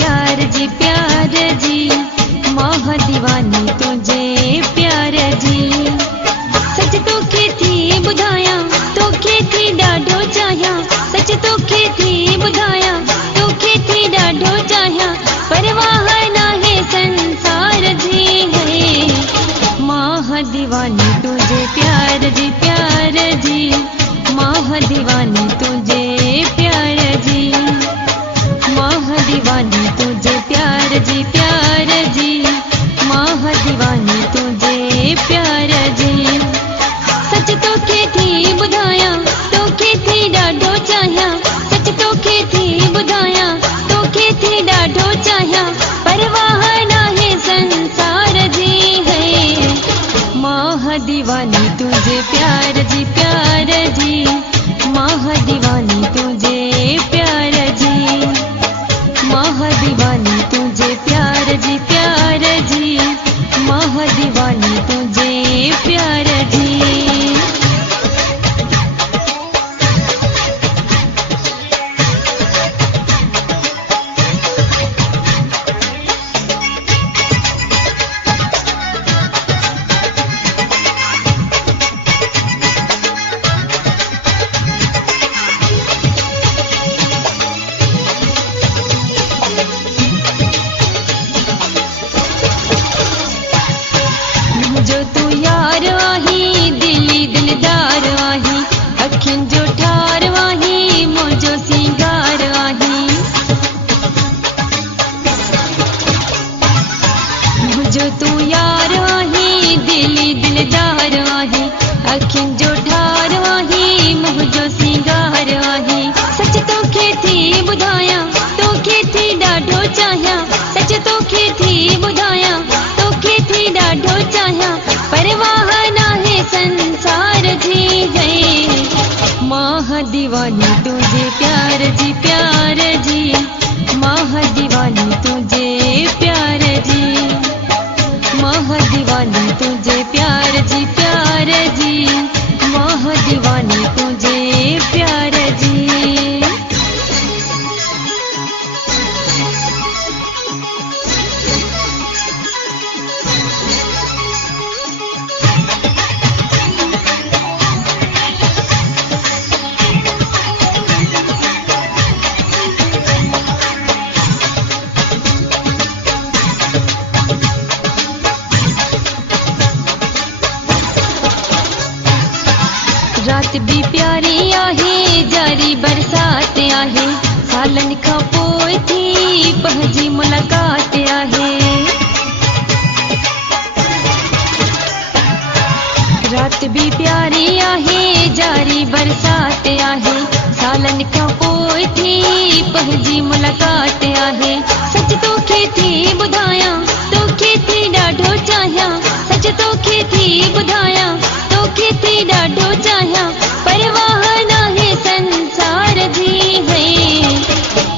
प्यार जी माह दीवानी तुझे प्यार जी। सच तोखे थी ॿुधायां तोखे थी ॾाढो चाहियां, सच तोखे थी ॿुधायां तोखे थी ॾाढो चाहियां, परवाह नाहे संसार जी है। माह दीवानी तुझे प्यार जी माह दीवानी तुझे प्यार जी। माह दीवानी तुझे प्यार जी माह दीवानी तुझे प्यार जी। सच तोखे थी ॿुधायां तोखे थी ॾाढो चाहियां, सच तोखे थी ॿुधायां तोखे थी ॾाढो चाहियां, परवाह नाहे संसार जी है। माह दीवानी तुझे प्यार जी माह दीवानी तुझे प्यार जी। माह दीवानी तुझे प्यार जी माह दीवानी तुझे प्यार जी। जो तू यार आही दिली दिलदार आही, अखियुनि जो ठार आही मुंहिंजो सिंगार आही। जो तू यार आही दिली दिलदार आही, अखियुनि जो ठार आही मुंहिंजो सिंगार आही। सच तोखे थी ॿुधायां तोखे थी ॾाढो चाहियां, सच तोखे थी ॿुधायां तोखे थी ॾाढो चाहियां, परवाह नाहे संसार जी है। माह दीवानी तुझे प्यार जी माह दीवानी तुझे प्यार जी। माह दीवानी तुझे प्यार जी माह दीवानी तुझे प्यार जी। रात भी प्यारी आहे जारी बरसात आहे, सालन खां पोइ थी पंहिंजी मुलाक़ात आहे। रात भी प्यारी आहे जारी बरसात आहे, सालन खां पोइ थी पंहिंजी मुलाक़ात आहे। सच तोखे थी ॿुधायां तोखे थी ॾाढो चाहियां, सच तोखे थी ॿुधायां तोखे थी ॾाढो चाहियां, परवाह नाहे संसार जी है।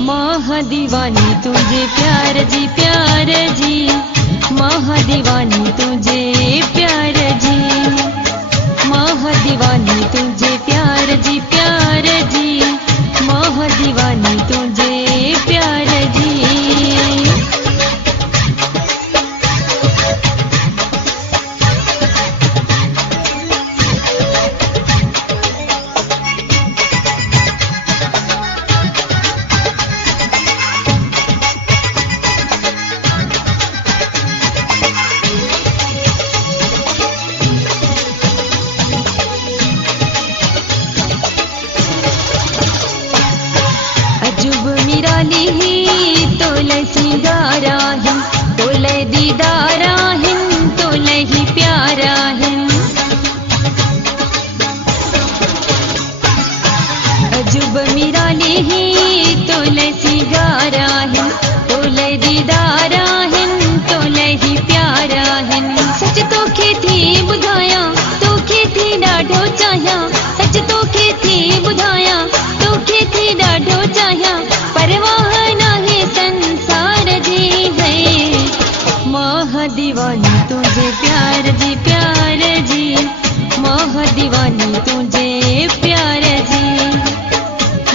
माह दीवानी तुझे प्यार जी माह दीवानी तुझे प्यार जी। माह दीवानी तुझे प्यार जी माह दीवानी तुझे प्यार जी। अजूब मिराली ही तोले सिंगार आहिन, तोले दीदार आहिन, तोले ही प्यार आहिन। अजूब मिराली ही तोले सिंगार आहिन, तोले दीदार आहिन, तोले ही प्यार आहिन। सच तोखे थी ॿुधायां तोखे थी ॾाढो चाहियां, सच तोखे थी ॿुधायां तोखे थी ॾाढो चाहियां, परवाह नाहे संसार जी है। माह दीवानी तुझे प्यार जी माह दीवानी तुझे प्यार जी।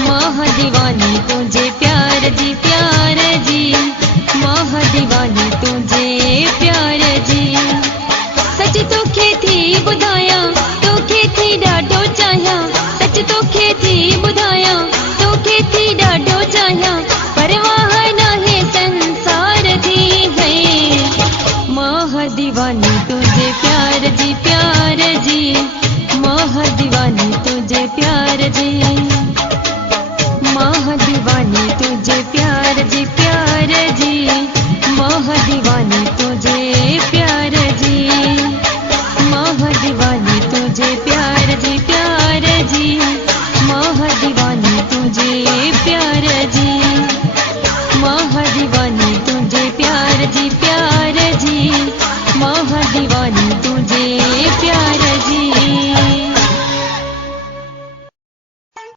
माह दीवानी तुझे प्यार जी।